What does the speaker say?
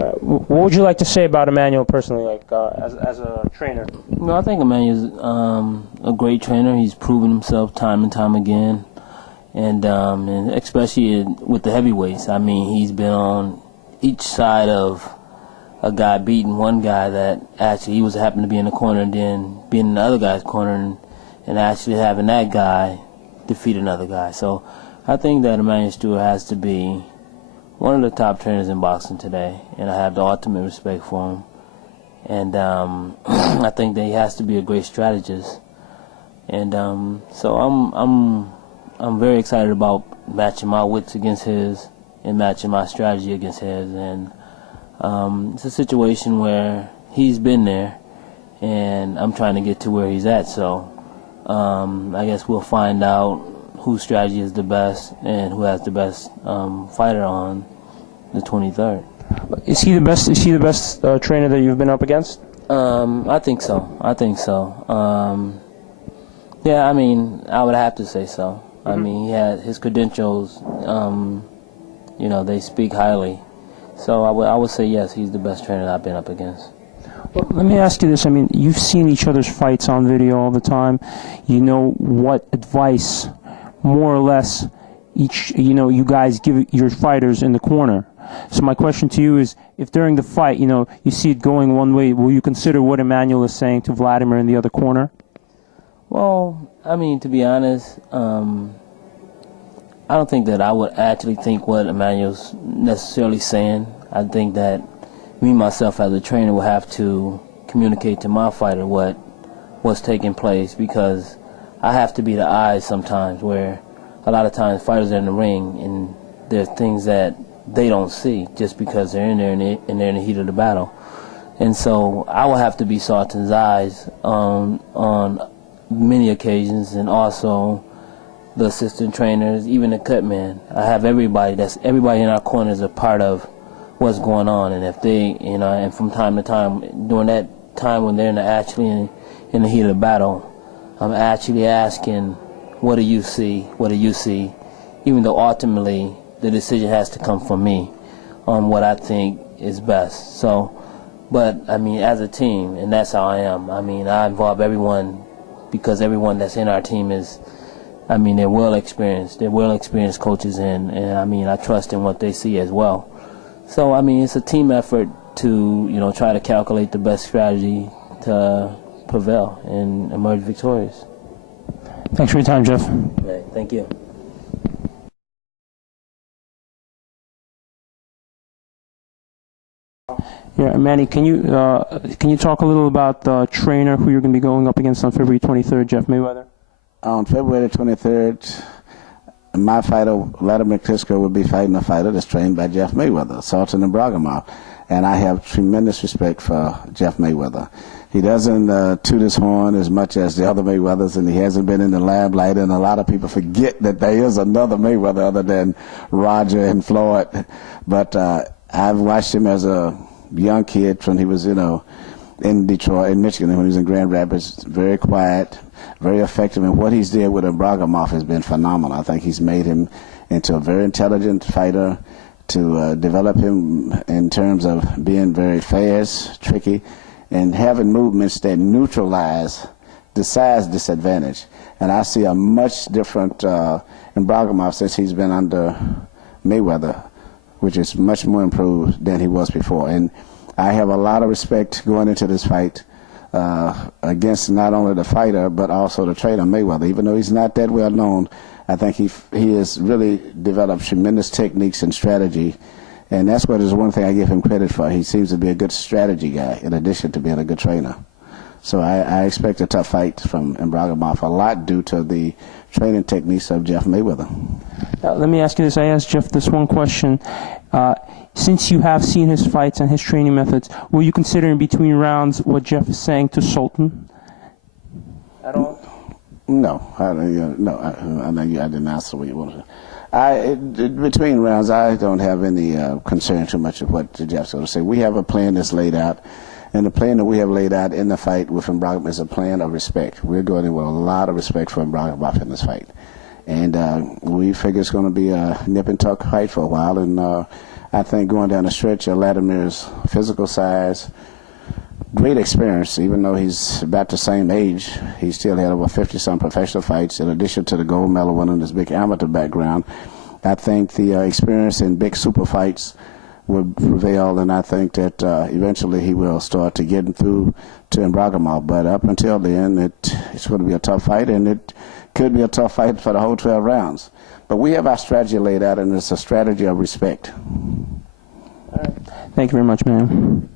What would you like to say about Emmanuel personally, like as a trainer? No, I think Emmanuel's a great trainer. He's proven himself time and time again, and especially with the heavyweights. I mean, he's been on each side of a guy beating one guy that actually he was happened to be in the corner, and then being in the other guy's corner, and actually having that guy defeat another guy. So I think that Emanuel Steward has to be one of the top trainers in boxing today, and I have the ultimate respect for him. And I think that he has to be a great strategist. And so I'm very excited about matching my wits against his and matching my strategy against his. And it's a situation where he's been there, and I'm trying to get to where he's at. So I guess we'll find out whose strategy is the best and who has the best fighter on the 23rd. Is he the best? Is he the best trainer that you've been up against? I think so. Yeah, I mean, I would have to say so. I mean, he had his credentials. They speak highly. So I would say yes, he's the best trainer that I've been up against. Well, let me ask you this. I mean, you've seen each other's fights on video all the time. You know what advice, more or less, you guys give your fighters in the corner. So my question to you is, if during the fight, you see it going one way, will you consider what Emmanuel is saying to Wladimir in the other corner? Well, I mean, to be honest, I don't think that I would actually think what Emmanuel's necessarily saying. I think that me, myself, as a trainer, will have to communicate to my fighter what's taking place, because I have to be the eyes sometimes, where a lot of times fighters are in the ring and there are things that they don't see just because they're in there and they're in the heat of the battle. And so I will have to be Sultan's eyes on many occasions, and also the assistant trainers, even the cut man. I have everybody in our corner is a part of what's going on, and if they, and from time to time, during that time when they're actually in the heat of the battle, I'm actually asking, what do you see? What do you see? Even though ultimately the decision has to come from me on what I think is best. So, but I mean, as a team, and that's how I am. I mean, I involve everyone, because everyone that's in our team is, I mean, they're well experienced. They're well experienced coaches, and I mean, I trust in what they see as well. So, I mean, it's a team effort to, try to calculate the best strategy to prevail and emerge victorious. Thanks for your time, Jeff. Okay, thank you. Yeah, Manny, can you talk a little about the trainer who you're going to be going up against on February 23rd, Jeff Mayweather? On February 23rd, my fighter, Wladimir Klitschko, will be fighting a fighter that's trained by Jeff Mayweather, Sultan Ibragimov. And I have tremendous respect for Jeff Mayweather. He doesn't toot his horn as much as the other Mayweathers, and he hasn't been in the limelight, and a lot of people forget that there is another Mayweather other than Roger and Floyd. But I've watched him as a young kid when he was, in Detroit, in Michigan, when he was in Grand Rapids. Very quiet, very effective, and what he's did with Ibragimov has been phenomenal. I think he's made him into a very intelligent fighter, to develop him in terms of being very fast, tricky, and having movements that neutralize the size disadvantage. And I see a much different Ibragimov since he's been under Mayweather, which is much more improved than he was before. And I have a lot of respect going into this fight against not only the fighter but also the trainer Mayweather. Even though he's not that well known, I think he has really developed tremendous techniques and strategy, and that's what is one thing I give him credit for. He seems to be a good strategy guy in addition to being a good trainer. So I expect a tough fight from Ibragimov, a lot due to the training techniques of Jeff Mayweather. Let me ask you this. I asked Jeff this one question. Since you have seen his fights and his training methods, will you consider in between rounds what Jeff is saying to Sultan at all? No, I didn't answer what you wanted. Between rounds, I don't have any concern too much of what Jeff's going to say. We have a plan that's laid out, and the plan that we have laid out in the fight with Ibragimov is a plan of respect. We're going in with a lot of respect for Ibragimov in this fight, and we figure it's going to be a nip and tuck fight for a while, and I think going down the stretch of Vladimir's physical size, great experience, even though he's about the same age, he still had over 50-some professional fights, in addition to the gold medal winner and his big amateur background. I think the experience in big super fights will prevail, and I think that eventually he will start to get through to Ibragimov. But up until then, it's going to be a tough fight, and it could be a tough fight for the whole 12 rounds. But we have our strategy laid out, and it's a strategy of respect. Thank you very much, man.